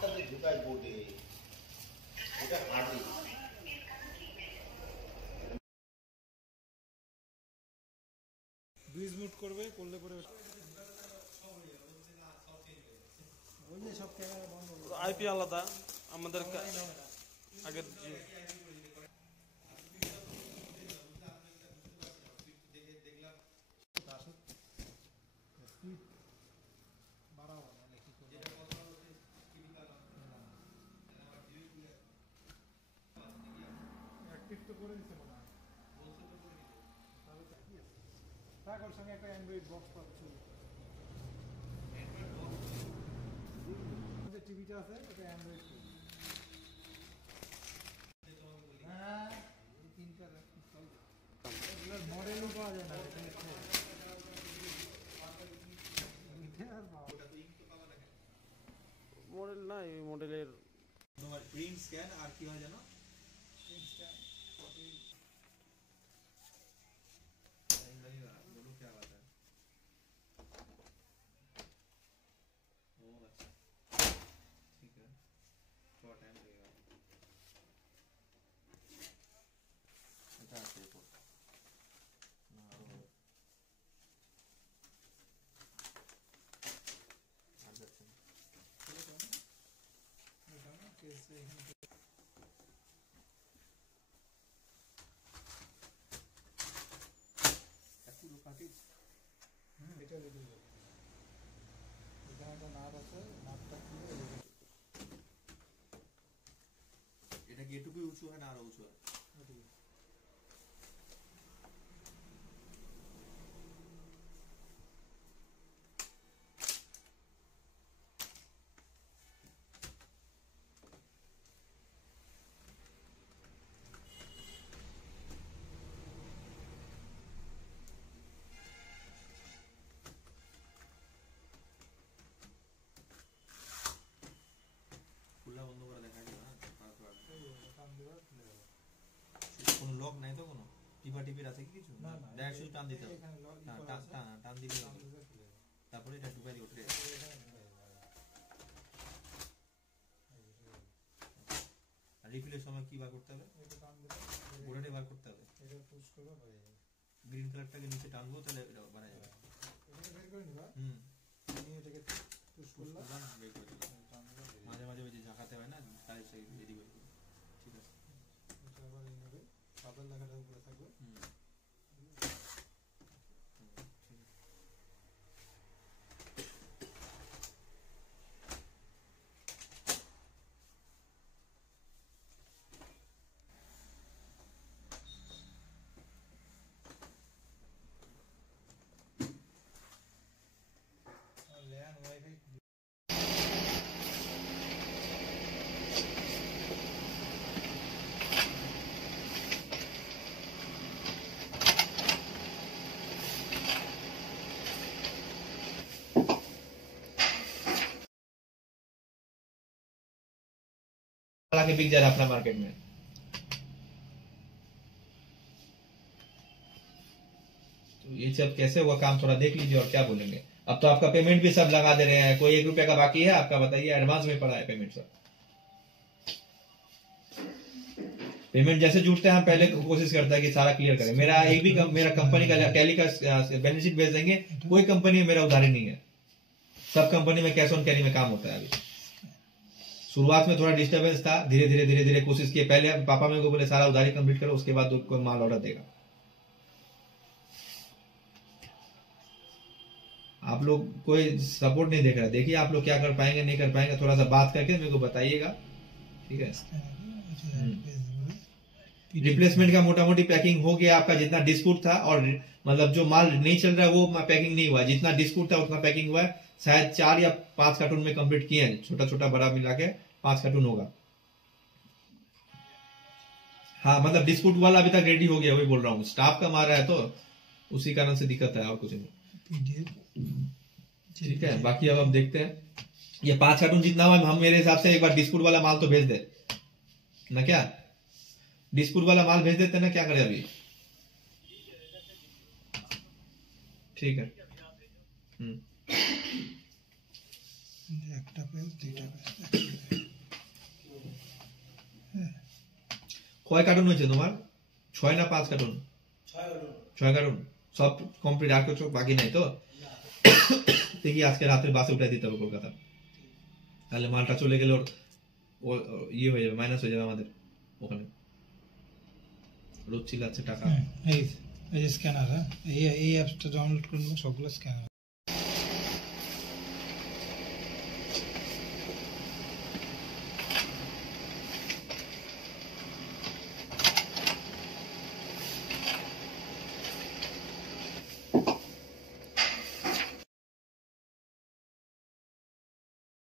কাঠটাতে ঢুকায় বোর্ডে, এটা হার্ডলি ব্রিজ মুট করবে, করলে পরে ওই যে সব ক্যামেরা বন্ধ হবে। আইপি আলাদা আমাদের আগের করে দিতে মনে হয় তাহলে ওর সঙ্গে একটা অ্যান্ড্রয়েড বক্স পাচ্ছি, টিভিটা আছে এটা অ্যান্ড্রয়েড। হ্যাঁ এই তিনটা এগুলোর মডেলও পাওয়া যায় না, মডেল না, এই মডেলের তোমার প্রিন্ট স্ক্যান আর কি হয় জানো, बोलो क्या बात है। ओ अच्छा ठीक है, थोड़ा टाइम लगेगा। এটা আছে দেখো না আর যাচ্ছে না এটা না কেসে একটু লোকাটি এটা রেডি হবে। এখানে একটা নাট আছে, নাটটা খুলে এটা কি এটুকুই উঁচু হয় না আরো উঁচু হয়? খুলা বন্ধ করে দেখা যাবে না, কোনো লক নাই তো, কোনো টিপা টিপির আছে কি কিছু? না না, ডাইরেক্ট শুধু টান দিতে হবে, এখানে লক না টান দিলে তারপরে এটা ঢুকাই দিয়ে উঠে রিফিলের সময় কি বার করতে হবে? গোড়াটাই বার করতে হবে, এটা পুশ করলে হয়ে যাবে। গ্রিন কালারটাকে নিচে টানবো তাহলে এটা বানা যাবে। এটা বের করে নিবা, নিয়ে এটাকে পুশ করলাম, বের করে দিলাম। মাঝে মাঝে ওই যে ঝাঁকাতে হয় না, তাই সেই এদিকে বের করবো। ঠিক আছে, এটা আবার এইভাবে পাতার লেখাটা উপরে থাকবে। ল্যান ওয়াইফাই के बिक जा रहा है अपना मार्केट में। तो ये सब कैसे हुआ काम, थोड़ा देख लीजिए और क्या बोलेंगे। अब तो आपका पेमेंट भी सब लगा दे रहे हैं, कोई 1 रुपया का बाकी है आपका, बताइए, एडवांस में पड़ा है पेमेंट सब। पेमेंट जैसे जुटते हैं हम पहले कोशिश करते हैं कि सारा क्लियर करें। मेरा एक भी मेरा कंपनी का टैली का बेनिफिट भेज देंगे, कोई कंपनी में मेरा उधारी नहीं है, सब कंपनी में कैश ऑन कैरी में काम होता है। अभी शुरुआत में थोड़ा डिस्टर्बेंस था, धीरे धीरे कोशिश किए। पहले पापा मेरे को बोले सारा उधारी कंप्लीट करो, उसके बाद कोई माल ऑर्डर देगा। आप लोग कोई सपोर्ट नहीं देख रहा, देखिए आप लोग क्या कर पाएंगे नहीं कर पाएंगे, थोड़ा सा बात करके मेरे को बताइएगा, ठीक है। रिप्लेसमेंट का मोटा मोटी पैकिंग हो गया आपका, जितना डिस्प्यूट था, और मतलब जो माल नहीं चल रहा है वो पैकिंग नहीं हुआ, जितना डिस्प्यूट था उतना पैकिंग हुआ है। शायद 4 या 5 कार्टून में कंप्लीट किए हैं, छोटा छोटा बड़ा मिला के 5 कार्टून होगा। हाँ मतलब डिस्प्यूट वाला अभी तक रेडी हो गया, वही बोल रहा हूँ, स्टाफ कम आ रहा है तो उसी कारण से दिक्कत है, और कुछ नहीं। ठीक है, बाकी अब हम देखते हैं। ये 5 कार्टून जितना हुआ, हम मेरे हिसाब से एक बार डिस्प्यूट वाला माल तो भेज दे ना, क्या डिस्प्यूट वाला माल भेज देते ना, क्या करें अभी। ठीक है, একটা পেজ, দুইটা পেজ। কয় কার্টুন হয়েছে তোমার? 6 না 5 কার্টুন? 6 কার্টুন সব কমপ্লিট, আর কিছু বাকি নাই তো? দেখি আজকে রাতে বাসে উঠাই দিতে হবে কলকাতা, তাহলে মালটা চলে গেলে ওর ইয়ে হয়ে যাবে, মাইনাস হয়ে যাবে আমাদের ওখানে। রোজ চিল্লাচ্ছে টাকা। এই স্ক্যানার, হ্যাঁ এই অ্যাপসটা ডাউনলোড করুন, সবগুলো স্ক্যানার।